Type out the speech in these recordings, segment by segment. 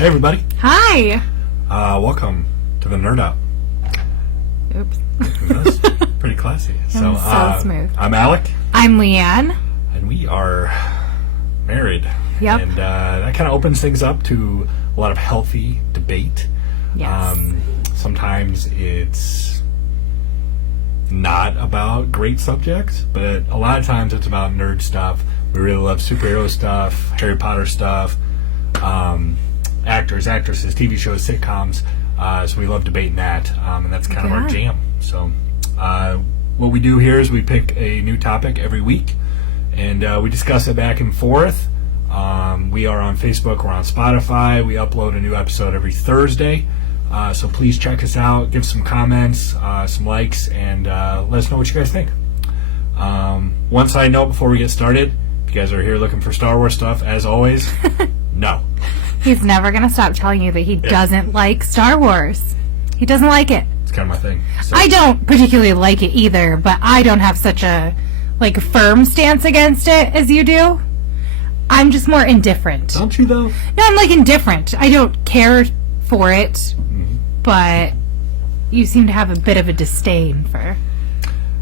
Hey everybody. Hi. Welcome to the Nerd Out. Oops. Pretty classy. So smooth. I'm Alec. I'm LeeAnn. And we are married. Yep. And that kind of opens things up to a lot of healthy debate. Yes. Sometimes it's not about great subjects, but a lot of times it's about nerd stuff. We really love superhero stuff, Harry Potter stuff, actors, actresses, TV shows, sitcoms. So we love debating that, and that's kind of our jam. So what we do here is we pick a new topic every week, and we discuss it back and forth. We are on Facebook, we're on Spotify. We upload a new episode every Thursday. So please check us out, give some comments, some likes, and let us know what you guys think. One side note before we get started, if you guys are here looking for Star Wars stuff, as always, no. He's never going to stop telling you that he doesn't like Star Wars. He doesn't like it. It's kind of my thing. So. I don't particularly like it either, but I don't have such a firm stance against it as you do. I'm just more indifferent. Don't you, though? No, I'm indifferent. I don't care for it, but you seem to have a bit of a disdain for...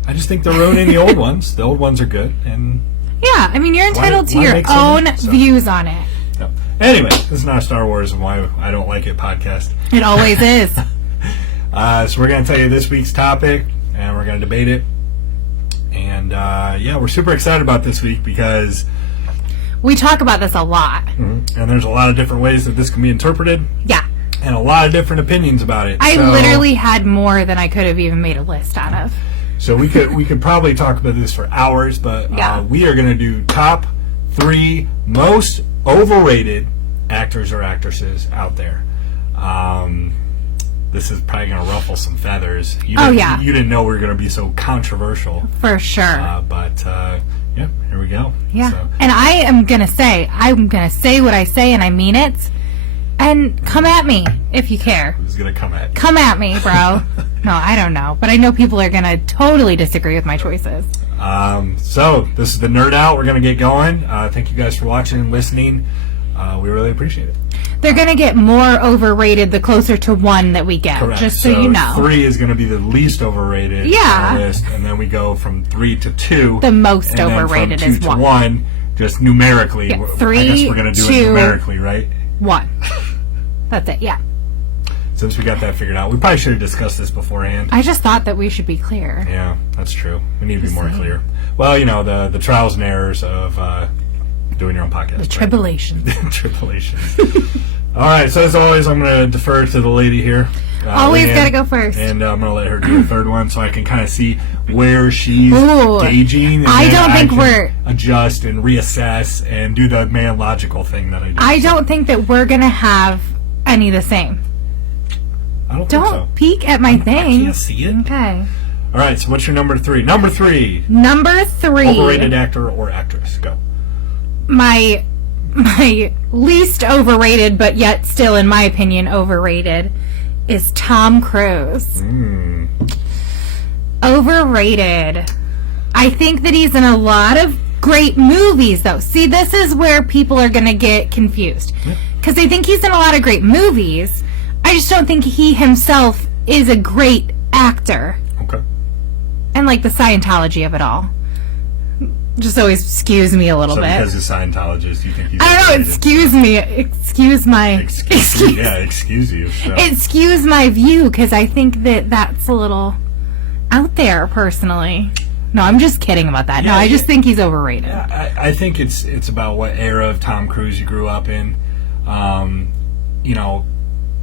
I just think they're ruining the old ones. The old ones are good, and... Yeah, I mean, you're entitled to your own views on it. No. Anyway, this is not a Star Wars and Why I Don't Like It podcast. It always is. So we're going to tell you this week's topic, and we're going to debate it. And, we're super excited about this week because... We talk about this a lot. Mm-hmm. And there's a lot of different ways that this can be interpreted. Yeah. And a lot of different opinions about it. I literally had more than I could have even made a list out of. So we could probably talk about this for hours, but we are going to do top 3 most overrated actors or actresses out there. This is probably going to ruffle some feathers. You didn't know we were going to be so controversial. For sure. But here we go. Yeah. So. And I'm going to say what I say and I mean it. And come at me if you care. Who's going to come at you? Come at me, bro. No, I don't know. But I know people are going to totally disagree with my choices. So, this is the Nerd Out. We're going to get going. Thank you guys for watching and listening. We really appreciate it. They're going to get more overrated the closer to 1 that we get. Correct. Just so you know. 3 is going to be the least overrated on the list. And then we go from 3 to 2. The most overrated is 1. And then from 2 to 1, just numerically. Yeah, 3, I guess we're going to do it numerically, right? 1. That's it, yeah. Since we got that figured out. We probably should have discussed this beforehand. I just thought that we should be clear. Yeah, that's true. We need to be more clear. Well, the trials and errors of doing your own podcast. The tribulations. The tribulations. All right, so as always, I'm going to defer to the lady here. Always LeeAnn, got to go first. And I'm going to let her do the third one so I can kind of see where she's gauging. And I don't think we're... adjust and reassess and do the man logical thing that I do. I don't think that we're going to have any the same. I don't think so. Peek at my thing. I can't see it. Okay. All right, so what's your number 3? Number 3. Number 3. Overrated actor or actress. Go. My least overrated, but yet still, in my opinion, overrated, is Tom Cruise. Overrated. I think that he's in a lot of great movies, though. See, this is where people are going to get confused. Because they think he's in a lot of great movies. I just don't think he himself is a great actor. Okay. And, the Scientology of it all. Just always skews me a little bit. Because he's a Scientologist, you think he's... I don't know, excuse me. Excuse you. So. Excuse my view, because I think that that's a little out there, personally. No, I'm just kidding about that. No, I just think he's overrated. Yeah, I think it's about what era of Tom Cruise you grew up in.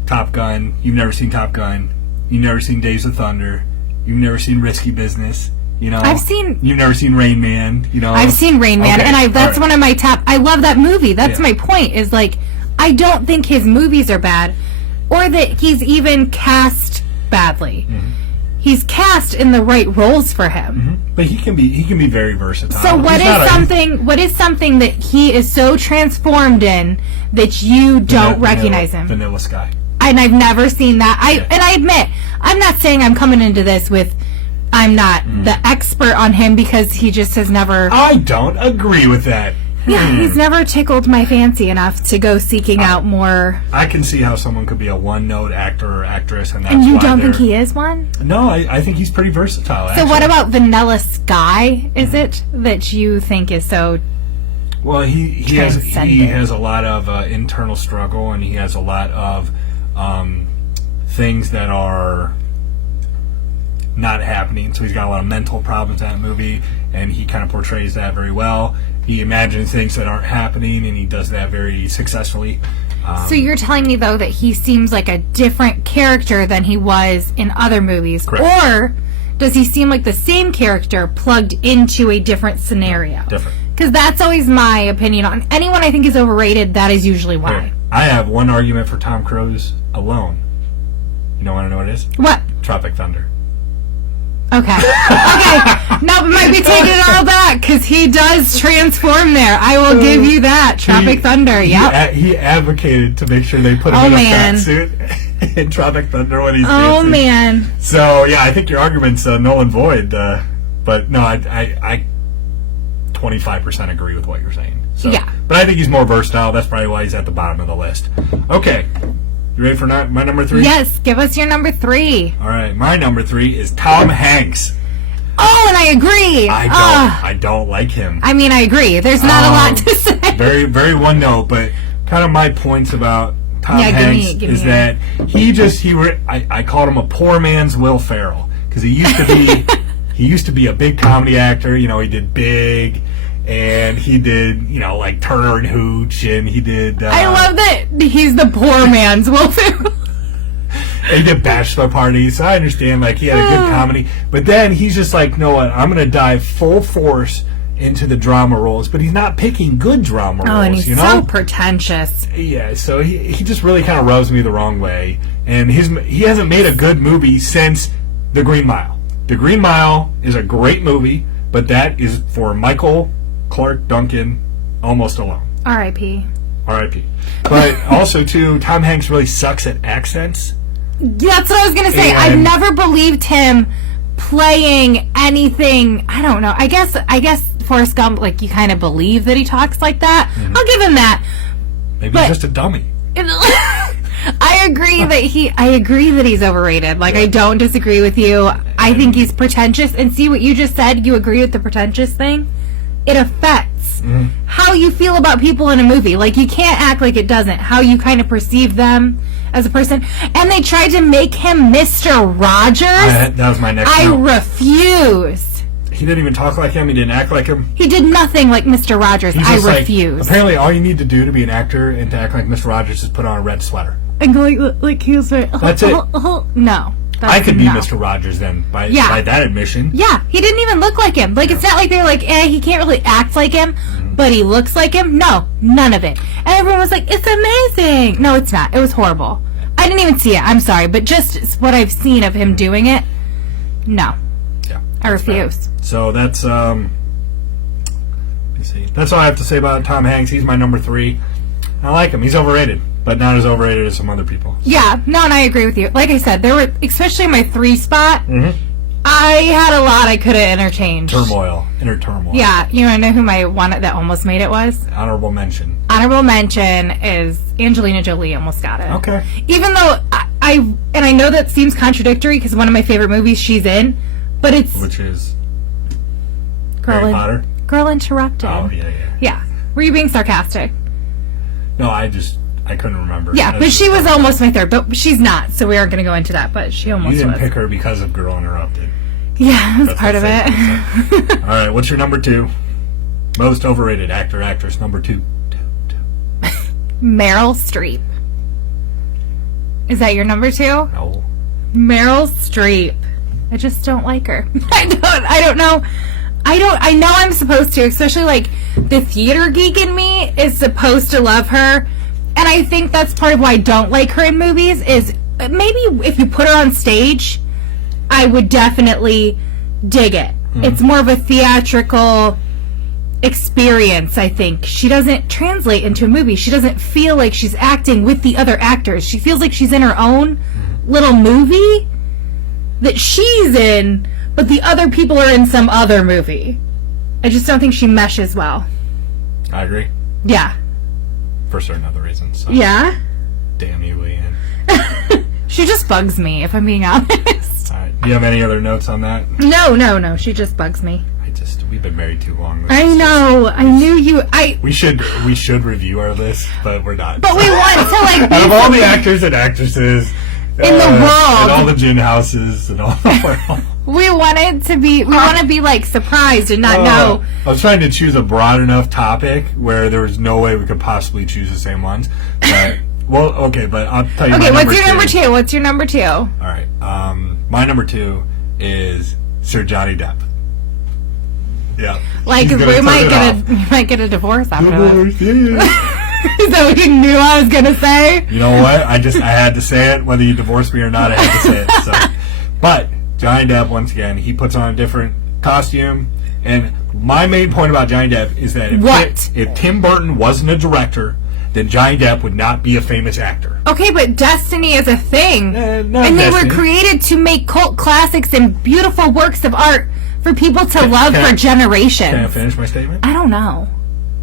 Top Gun. You've never seen Top Gun. You've never seen Days of Thunder. You've never seen Risky Business. You've never seen Rain Man. I've seen Rain Man, and that's one of my top. I love that movie. That's my point. Is I don't think his movies are bad, or that he's even cast badly. Mm-hmm. He's cast in the right roles for him. Mm-hmm. But he can be very versatile. So what is something that he is so transformed in that you don't recognize him? Vanilla Sky. And I've never seen that. I admit, I'm not saying I'm coming into this with I'm not the expert on him because he just has never... I don't agree with that. Yeah, he's never tickled my fancy enough to go seeking out more. I can see how someone could be a one-note actor or actress, and that's And you why don't think he is one? No, I think he's pretty versatile, actually. So what about Vanilla Sky, is it, that you think is so Well, he transcendent? has a lot of internal struggle, and he has a lot of things that are not happening. So he's got a lot of mental problems in that movie, and he kind of portrays that very well. He imagines things that aren't happening, and he does that very successfully. So you're telling me, though, that he seems like a different character than he was in other movies? Correct. Or does he seem like the same character plugged into a different scenario? Different. Because that's always my opinion on anyone I think is overrated. That is usually why. Here, I have one argument for Tom Cruise alone. You want to know what it is? What? Tropic Thunder. Okay. Okay. No, but might be taking it all back because he does transform there. I will give you that. Tropic Thunder. Yep. He advocated to make sure they put him in a fat suit in Tropic Thunder when he's dancing. Oh man. So yeah, I think your argument's null and void. But no, I 25% agree with what you're saying. So, yeah. But I think he's more versatile. That's probably why he's at the bottom of the list. Okay. You ready for my number 3? Yes, give us your number 3. All right, my number 3 is Tom Hanks. Oh, and I agree. I don't like him. I mean, I agree. There's not a lot to say. Very, very one note, but kind of my points about Tom Hanks is that I called him a poor man's Will Ferrell because he used to be a big comedy actor. You know, he did Big. And he did, like Turner and Hooch, and he did... I love that he's the poor man's Will Ferrell. He did Bachelor Parties, so I understand, like, he had a good comedy. But then he's just like, no, what, I'm going to dive full force into the drama roles. But he's not picking good drama roles, and he's so pretentious. Yeah, so he just really kind of rubs me the wrong way. And he hasn't made a good movie since The Green Mile. The Green Mile is a great movie, but that is for Michael Clark Duncan, almost alone. R.I.P. R.I.P. But also, too, Tom Hanks really sucks at accents. That's what I was going to say. I've never believed him playing anything. I don't know. I guess Forrest Gump, like, you kind of believe that he talks like that. Mm-hmm. I'll give him that. Maybe he's just a dummy. I agree that he's overrated. Like, I don't disagree with you. I think he's pretentious. And see what you just said? You agree with the pretentious thing? It affects how you feel about people in a movie. Like, you can't act like it doesn't. How you kind of perceive them as a person. And they tried to make him Mr. Rogers. That was my next note. I refused. He didn't even talk like him. He didn't act like him. He did nothing like Mr. Rogers. I refuse. Apparently, all you need to do to be an actor and to act like Mr. Rogers is put on a red sweater. And go like he was like... That's it. No. I could be Mr. Rogers then, by that admission. Yeah, he didn't even look like him. Like, it's not like they're like, he can't really act like him, but he looks like him. No, none of it. And everyone was like, it's amazing. No, it's not. It was horrible. I didn't even see it. I'm sorry, but just what I've seen of him doing it, no. Yeah. I refuse. Bad. So that's, let me see. That's all I have to say about Tom Hanks. He's my number 3. I like him. He's overrated. But not as overrated as some other people. Yeah, no, and I agree with you. Like I said, there were, especially in my 3 spot, I had a lot I could have interchanged. Inner turmoil. Yeah, you want to know who my one that almost made it was? Honorable mention. Honorable mention is Angelina Jolie almost got it. Okay. Even though I know that seems contradictory because one of my favorite movies she's in, but it's... Which is? Harry Potter? Girl Interrupted. Oh, yeah. Yeah. Were you being sarcastic? No, I couldn't remember. Yeah, but she was almost my 3rd, but she's not, so we aren't going to go into that, but she almost was. You didn't pick her because of Girl Interrupted. Yeah, that's part of it. All right, what's your number 2? Most overrated actor, actress, number 2. Meryl Streep. Is that your number 2? No. Meryl Streep. I just don't like her. I don't know. I know I'm supposed to, especially like the theater geek in me is supposed to love her. And I think that's part of why I don't like her in movies is maybe if you put her on stage, I would definitely dig it. It's more of a theatrical experience, I think. She doesn't translate into a movie. She doesn't feel like she's acting with the other actors. She feels like she's in her own little movie that she's in, but the other people are in some other movie. I just don't think she meshes well. I agree. Yeah. For certain other reasons. So. Yeah? Damn you, LeeAnn. She just bugs me, if I'm being honest. All right. Do you have any other notes on that? No. She just bugs me. We've been married too long. I know. I knew you. We should review our list, but we're not. But we want to, like... Out of all the actors and actresses... in the world. And all the gin houses and all the world. We want to be, like, surprised and not know. I was trying to choose a broad enough topic where there was no way we could possibly choose the same ones. But, well, okay, but I'll tell you. Okay, what's your number two? What's your number two? All right. My number two is Sir Johnny Depp. Yeah. Like, we might get a divorce after that. Yeah. Is that what you knew I was going to say? You know what? I had to say it. Whether you divorce me or not, I had to say it. So. But Johnny Depp, once again, he puts on a different costume. And my main point about Johnny Depp is that if Tim Burton wasn't a director, then Johnny Depp would not be a famous actor. Okay, but destiny is a thing. And they were created to make cult classics and beautiful works of art for people to love for generations. Can I finish my statement? I don't know.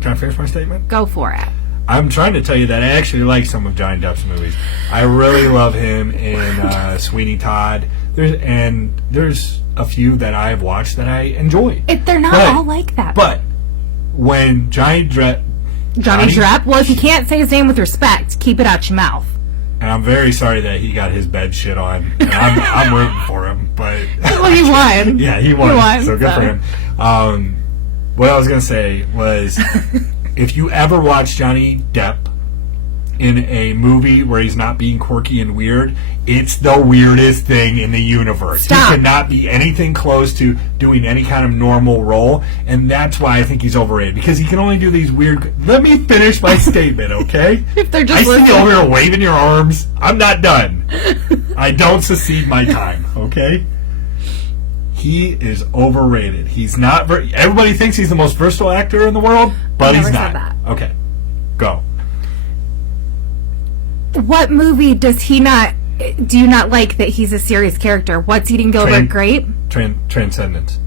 Can I finish my statement? Go for it. I'm trying to tell you that I actually like some of Johnny Depp's movies. I really love him in Sweeney Todd. There's a few that I've watched that I enjoy. They're not all like that. But when Johnny Depp... Well, if you can't say his name with respect, keep it out your mouth. And I'm very sorry that he got his bed shit on. And I'm rooting for him, but... Well, he won. Yeah, he won. So good for him. What I was going to say was, if you ever watch Johnny Depp in a movie where he's not being quirky and weird, it's the weirdest thing in the universe. Stop. He cannot be anything close to doing any kind of normal role, and that's why I think he's overrated, because he can only do these weird... Let me finish my statement, okay? If they're just I see you over here waving your arms. I'm not done. I don't succeed my time, okay? He is overrated. He's not... Everybody thinks he's the most versatile actor in the world, but he's not. That. Okay. Go. What movie do you not like that he's a serious character? What's Eating Gilbert Grape? Transcendence.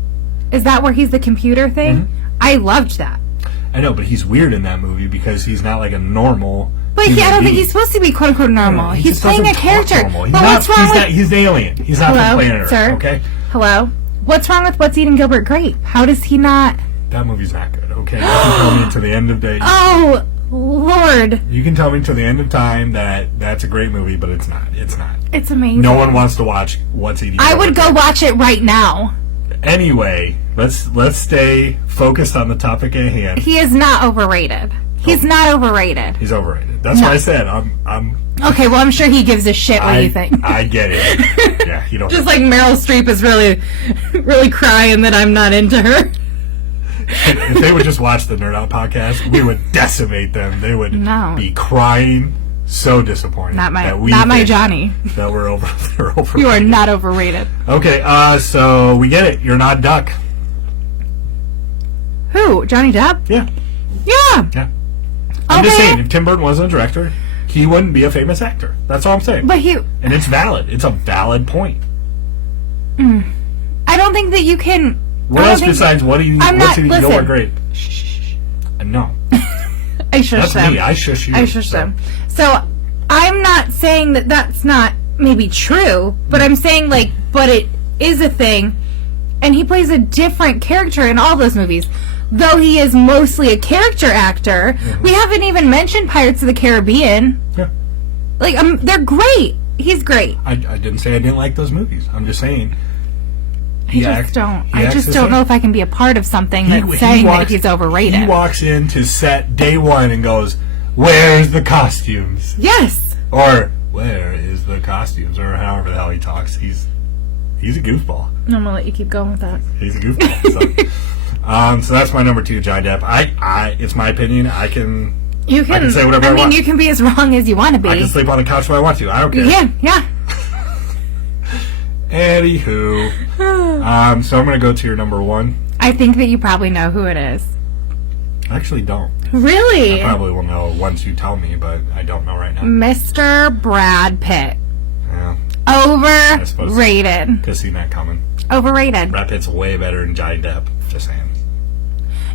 Is that where he's the computer thing? Mm-hmm. I loved that. I know, but he's weird in that movie because he's not like a normal... But I don't think he's supposed to be quote-unquote normal. He's playing a character. Normal. But what's wrong with... He's an alien. He's not from planet Earth, sir? Okay? Hello? What's wrong with What's Eating Gilbert Grape? How does he not... That movie's not good, okay? You can tell me until the end of day. Oh... Lord. You can tell me till the end of time that that's a great movie, but it's not. It's not. It's amazing. No one wants to watch What's Eating I would go watch it right now. Anyway, let's stay focused on the topic at hand. He is not overrated. He's not overrated. He's overrated. That's what I said. I'm Okay, well, I'm sure he gives a shit what you think. I get it. Yeah, you don't. Just like Meryl Streep is really, really crying that I'm not into her. If they would just watch the Nerd Out podcast, we would decimate them. They would be crying, so disappointed. Not my Johnny. That we're overrated. You are not overrated. Okay, so we get it. You're not Duck. Who? Johnny Depp? Yeah. Yeah. I'm just saying, if Tim Burton wasn't a director, he wouldn't be a famous actor. That's all I'm saying. But and it's valid. It's a valid point. I don't think that you can... What else besides What's Eating Gilbert Grape? Shh. No. I shush them. That's me. I shush you. I shush them. So, I'm not saying that that's not maybe true, but I'm saying, but it is a thing, and he plays a different character in all those movies. Though he is mostly a character actor, we haven't even mentioned Pirates of the Caribbean. Yeah. They're great. He's great. I didn't say I didn't like those movies. I'm just saying... I just don't know if I can be a part of something that's saying that he's overrated. He walks into set day one and goes, "Where's the costumes?" Yes. Or, "Where is the costumes?" Or however the hell he talks. He's a goofball. I'm gonna let you keep going with that. He's a goofball. So that's my number two, Johnny Depp. It's my opinion. I can say whatever I want. You can be as wrong as you want to be. I can sleep on the couch when I want to. I don't care. Yeah. Anywho, so I'm going to go to your number one. I think that you probably know who it is. I actually don't. Really? I probably will know once you tell me, but I don't know right now. Mr. Brad Pitt. Yeah. Overrated. Could have seen that coming. Overrated. Brad Pitt's way better than Johnny Depp. Just saying.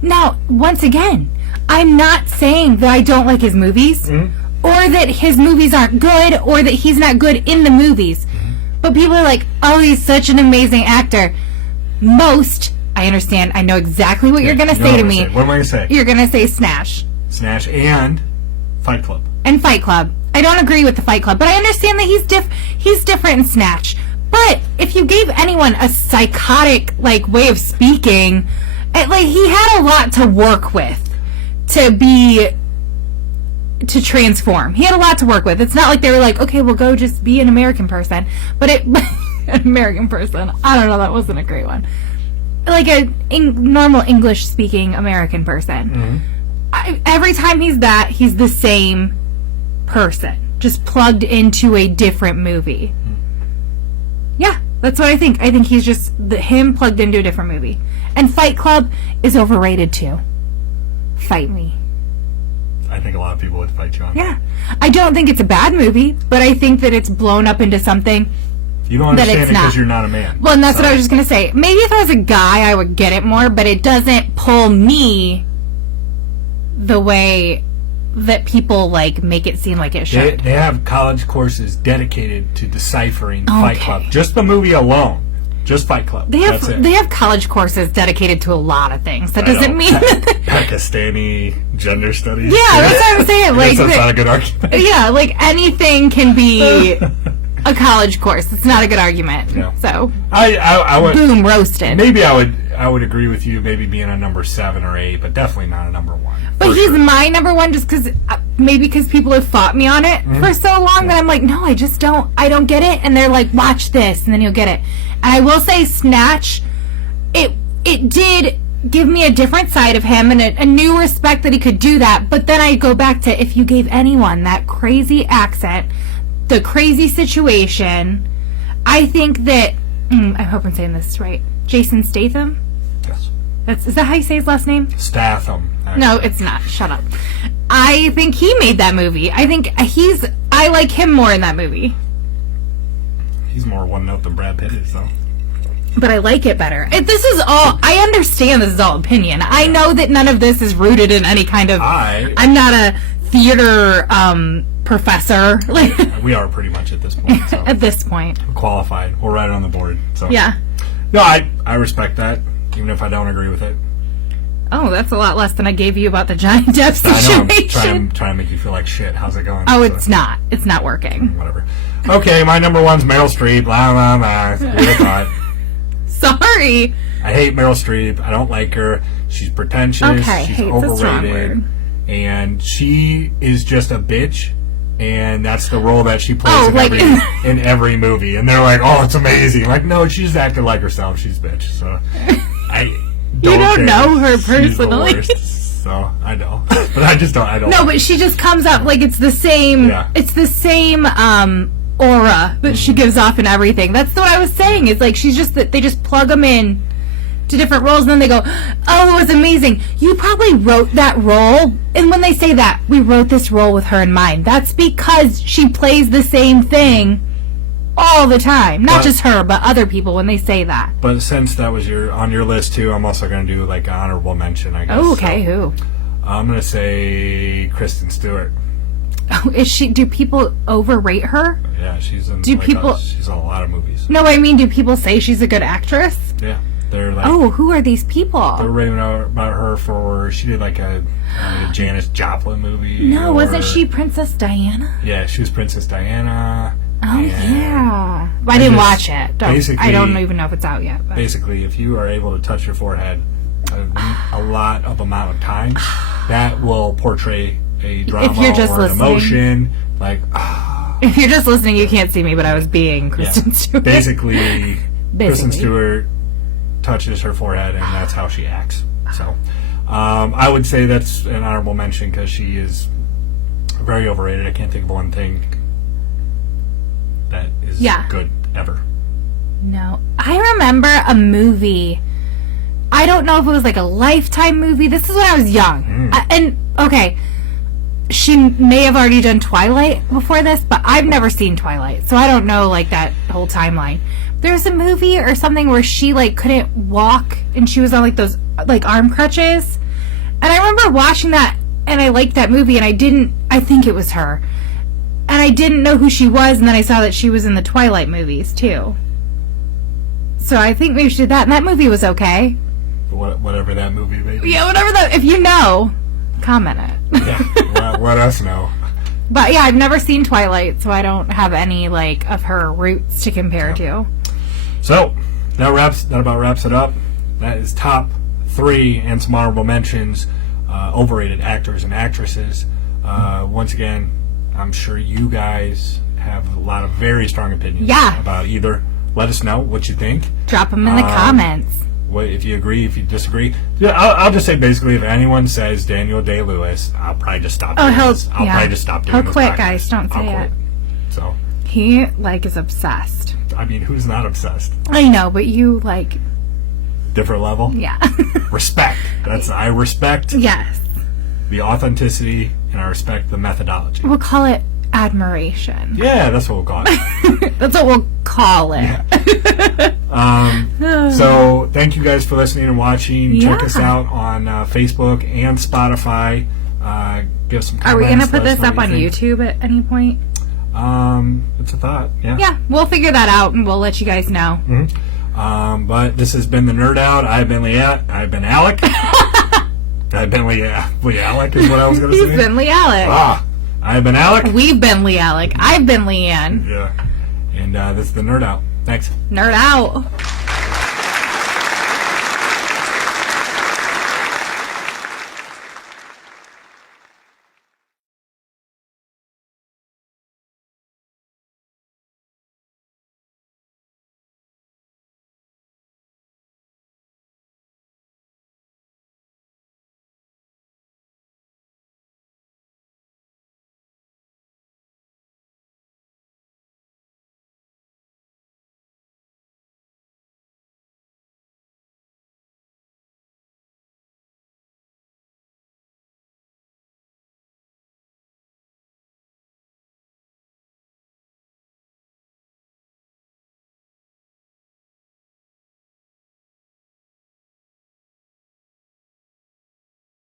Now, once again, I'm not saying that I don't like his movies, or that his movies aren't good, or that he's not good in the movies. But people are like, oh, he's such an amazing actor. I understand. I know exactly what you're going to say to me. What am I going to say? You're going to say Snatch. Snatch and Fight Club. And Fight Club. I don't agree with the Fight Club, but I understand that he's different in Snatch. But if you gave anyone a psychotic way of speaking, he had a lot to work with to transform. He had a lot to work with. It's not like they were like, okay, we'll go just be an American person. But an American person. I don't know. That wasn't a great one. Like a normal English speaking American person. Every time he's the same person, just plugged into a different movie. Yeah, that's what I think. I think he's just him plugged into a different movie. And Fight Club is overrated too. Fight me. I think a lot of people would fight you on. Yeah, I don't think it's a bad movie, but I think that it's blown up into something. You don't understand it because you're not a man. Well, and that's what I was just gonna say. Maybe if I was a guy, I would get it more, but it doesn't pull me the way that people make it seem like it should. They have college courses dedicated to deciphering Fight Club. Just the movie alone. Just Fight Club. They have college courses dedicated to a lot of things. That doesn't mean Pakistani gender studies. Yeah, that's what I'm saying. That's not a good argument. Yeah, anything can be a college course. It's not a good argument. Yeah. So I would boom, roasted. Maybe I would agree with you. Maybe being a number 7 or 8, but definitely not a number 1. But he's my number 1 just because because people have fought me on it for so long that I'm like, no, I don't get it. And they're like, watch this, and then you'll get it. And I will say, Snatch, it did give me a different side of him and a new respect that he could do that. But then I go back to, if you gave anyone that crazy accent, the crazy situation, I think that I hope I'm saying this right. Jason Statham? Yes. Is that how you say his last name? Statham. Actually. No, it's not. Shut up. I think he made that movie. I think I like him more in that movie. He's more one note than Brad Pitt is, though. But I like it better. I understand this is all opinion. I know that none of this is rooted in any kind of... I'm not a theater professor. We are pretty much at this point. So. At this point. We're qualified. We're right on the board. So. Yeah. No, I respect that, even if I don't agree with it. Oh, that's a lot less than I gave you about the Johnny Depp situation. I know, I'm trying to make you feel like shit. How's it going? Oh, it's not. It's not working. Whatever. Okay, my number 1's Meryl Streep. Blah, blah, blah. Who'd have thought? Sorry. I hate Meryl Streep. I don't like her. She's pretentious. Okay, she's hate's a strong overrated. word. And she is just a bitch. And that's the role that she plays in every movie. And they're like, oh, it's amazing. Like, no, she's acting like herself. She's a bitch. So, you don't know her personally. She's the worst, so, I know. But I just don't. No, but she just comes up like it's the same. Yeah. It's the same aura that she gives off and everything. That's what I was saying. It's like she's just they just plug them in to different roles, and then they go, oh, it was amazing. You probably wrote that role, and when they say that, we wrote this role with her in mind, that's because she plays the same thing all the time. Not just her, but other people when they say that. But since that was on your list too, I'm also going to do an honorable mention, I guess. Oh, okay. So, who? I'm going to say Kristen Stewart. Oh, is she? Do people overrate her? Yeah, she's in. She's in a lot of movies. No, I mean, do people say she's a good actress? Yeah, they're like. Oh, who are these people? They're raving about her she did a Janis Joplin movie. No, wasn't she Princess Diana? Yeah, she was Princess Diana. Oh yeah, I didn't watch it. I don't even know if it's out yet. But. Basically, if you are able to touch your forehead a lot of amount of time, that will portray a drama or an emotion. If you're just listening, you can't see me, but I was being Kristen Stewart. Basically, Kristen Stewart touches her forehead, and that's how she acts. So, I would say that's an honorable mention because she is very overrated. I can't think of one thing that is good ever. No. I remember a movie. I don't know if it was a Lifetime movie. This is when I was young. Okay, she may have already done Twilight before this, but I've never seen Twilight, so I don't know that whole timeline. There's a movie or something where she couldn't walk and she was on those arm crutches. And I remember watching that and I liked that movie, and I think it was her. And I didn't know who she was, and then I saw that she was in the Twilight movies, too. So I think maybe she did that, and that movie was okay. Whatever that movie may be. Yeah, whatever that... If you know, comment it. Yeah, let us know. But yeah, I've never seen Twilight, so I don't have any, like, of her roots to compare to. So, that about wraps it up. That is top 3 and some honorable mentions. Overrated actors and actresses. Once again, I'm sure you guys have a lot of very strong opinions about either. Let us know what you think. Drop them in the comments. If you agree, if you disagree. I'll just say basically, if anyone says Daniel Day-Lewis, I'll probably just stop doing this. I'll probably just stop doing this. He'll quit, guys. Don't say it. So he, like, is obsessed. I mean, who's not obsessed? I know, but you, like... Different level? Yeah. Respect. I respect the authenticity, and I respect the methodology. We'll call it admiration. Yeah, that's what we'll call it. That's what we'll call it. Yeah. So, thank you guys for listening and watching. Yeah. Check us out on Facebook and Spotify. Give some comments. Are we going to put this up on YouTube at any point? It's a thought. Yeah. Yeah, we'll figure that out, and we'll let you guys know. Mm-hmm. But this has been the Nerd Out. I've been LeeAnn. I've been Alec. I've been Alec is what I was going to say. He's been LeeAnn. I've been Alec. We've been LeeAnn. I've been LeeAnn. Yeah. And this is the Nerd Out. Thanks. Nerd out.